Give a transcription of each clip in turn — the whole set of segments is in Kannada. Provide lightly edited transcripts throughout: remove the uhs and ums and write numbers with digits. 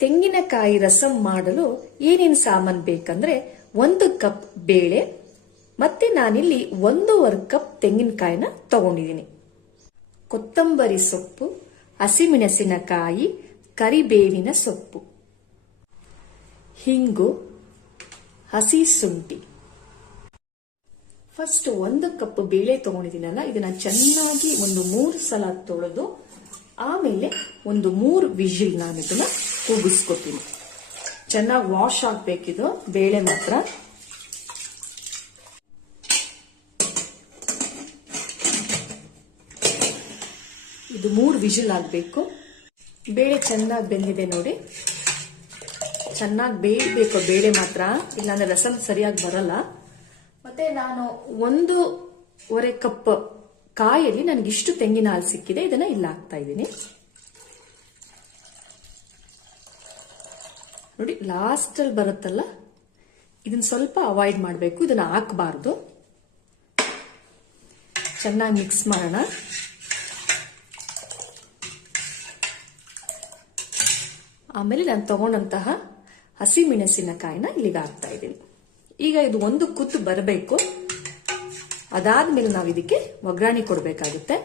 ತೆಂಗಿನಕಾಯಿ ರಸಂ ಮಾಡಲು ಏನೇನು ಸಾಮಾನು ಬೇಕಂದ್ರೆ 1 ಕಪ್ ಬೇಳೆ ಮತ್ತೆ ನಾನಿಲ್ಲಿ 1.5 ಕಪ್ ತೆಂಗಿನಕಾಯಿನ ತಗೊಂಡಿದ್ದೀನಿ. ಕೊತ್ತಂಬರಿ ಸೊಪ್ಪು, ಹಸಿಮೆಣಸಿನಕಾಯಿ, ಕರಿಬೇವಿನ ಸೊಪ್ಪು, ಹಿಂಗು, ಹಸಿ ಶುಂಠಿ. ಫಸ್ಟ್ 1 ಕಪ್ ಬೇಳೆ ತಗೊಂಡಿದ್ದೀನಲ್ಲ, ಇದನ್ನ ಚೆನ್ನಾಗಿ ಒಂದು 3 ಸಲ ತೊಳೆದು ಆಮೇಲೆ ಒಂದು 3 ವಿಜಿಲ್ ನಾನು ಇದನ್ನ ಕೂಗಿಸ್ಕೊತೀನಿ. ಚೆನ್ನಾಗಿ ವಾಶ್ ಆಗ್ಬೇಕಿದು ಬೇಳೆ ಮಾತ್ರ. ಇದು 3 ವಿಜಿಲ್ ಆಗಬೇಕು. ಬೇಳೆ ಚೆನ್ನಾಗಿ ಬೆಂದಿದೆ ನೋಡಿ. ಚೆನ್ನಾಗಿ ಬೇಯಬೇಕು ಬೇಳೆ ಮಾತ್ರ, ಇಲ್ಲಾಂದ್ರೆ ರಸಂ ಸರಿಯಾಗಿ ಬರಲ್ಲ. ಮತ್ತೆ ನಾನು 1.5 ಕಪ್ ಕಾಯಲ್ಲಿ ನನಗೆ ಇಷ್ಟು ತೆಂಗಿನ ಹಾಲು ಸಿಕ್ಕಿದೆ, ಇದನ್ನ ಇಲ್ಲ ಹಾಕ್ತಾ ಇದ್ದೀನಿ ನೋಡಿ. ಲಾಸ್ಟ್ ಅಲ್ಲಿ ಬರುತ್ತಲ್ಲ, ಇದನ್ನ ಸ್ವಲ್ಪ ಅವಾಯ್ಡ್ ಮಾಡಬೇಕು, ಇದನ್ನ ಹಾಕಬಾರ್ದು. ಚೆನ್ನಾಗಿ ಮಿಕ್ಸ್ ಮಾಡೋಣ. ಆಮೇಲೆ ನಾನು ತಗೊಂಡಂತಹ ಹಸಿ ಮೆಣಸಿನಕಾಯಿನ ಇಲ್ಲಿಗೆ ಹಾಕ್ತಾ ಇದ್ದೀನಿ. ಈಗ ಇದು ಒಂದು ಕುದ್ದು ಬರಬೇಕು. ಅದಾದ್ಮೇಲೆ ನಾವು ಇದಕ್ಕೆ ಒಗ್ಗರಣೆ ಕೊಡಬೇಕಾಗುತ್ತೆ.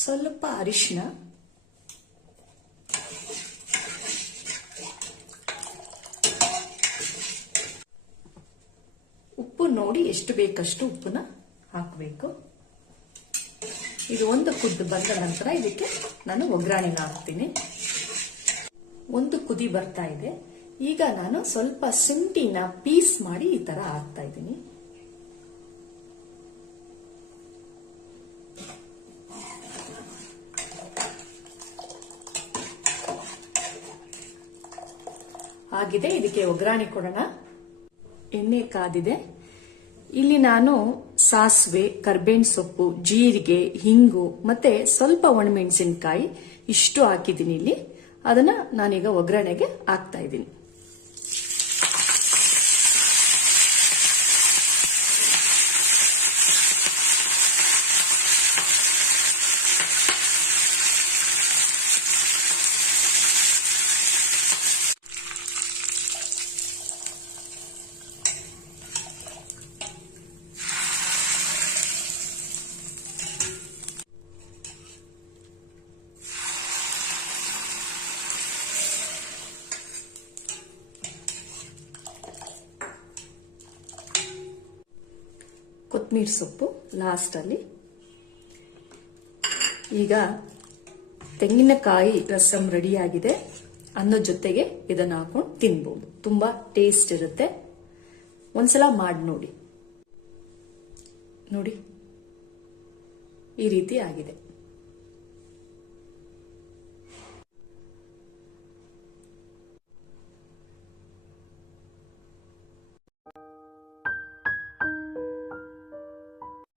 ಸ್ವಲ್ಪ ಅರಿಶಿನ, ಉಪ್ಪು ನೋಡಿ ಎಷ್ಟು ಬೇಕಷ್ಟು ಉಪ್ಪನ್ನ ಹಾಕಬೇಕು. ಇದು ಒಂದು ಕುದ್ದು ಬಂದ ನಂತರ ಇದಕ್ಕೆ ನಾನು ಒಗ್ಗರಣೆನ ಹಾಕ್ತೀನಿ. ಒಂದು ಕುದಿ ಬರ್ತಾ ಇದೆ. ಈಗ ನಾನು ಸ್ವಲ್ಪ ಶುಂಠಿನ ಪೀಸ್ ಮಾಡಿ ಈ ತರ ಹಾಕ್ತಾ ಇದ್ದೀನಿ. ಆಗಿದೆ, ಇದಕ್ಕೆ ಒಗ್ಗರಣೆ ಕೊಡೋಣ. ಎಣ್ಣೆ ಕಾದಿದೆ. ಇಲ್ಲಿ ನಾನು ಸಾಸಿವೆ, ಕರ್ಬೇವಿನ ಸೊಪ್ಪು, ಜೀರಿಗೆ, ಹಿಂಗು ಮತ್ತೆ ಸ್ವಲ್ಪ ಒಣಮೆಣಸಿನಕಾಯಿ ಇಷ್ಟು ಹಾಕಿದ್ದೀನಿ ಇಲ್ಲಿ. ಅದನ್ನ ನಾನೀಗ ಒಗ್ಗರಣೆಗೆ ಹಾಕ್ತಾ ಇದ್ದೀನಿ. ಕೊತ್ತಂಬರಿ ಸೊಪ್ಪು ಲಾಸ್ಟ್ ಅಲ್ಲಿ. ಈಗ ತೆಂಗಿನಕಾಯಿ ರಸಂ ರೆಡಿ ಆಗಿದೆ. ಅನ್ನೋ ಜೊತೆಗೆ ಇದನ್ನ ಹಾಕೊಂಡು ತಿನ್ಬಹುದು. ತುಂಬಾ ಟೇಸ್ಟ್ ಇರುತ್ತೆ. ಒಂದ್ಸಲ ಮಾಡಿ ನೋಡಿ. ನೋಡಿ ಈ ರೀತಿ ಆಗಿದೆ.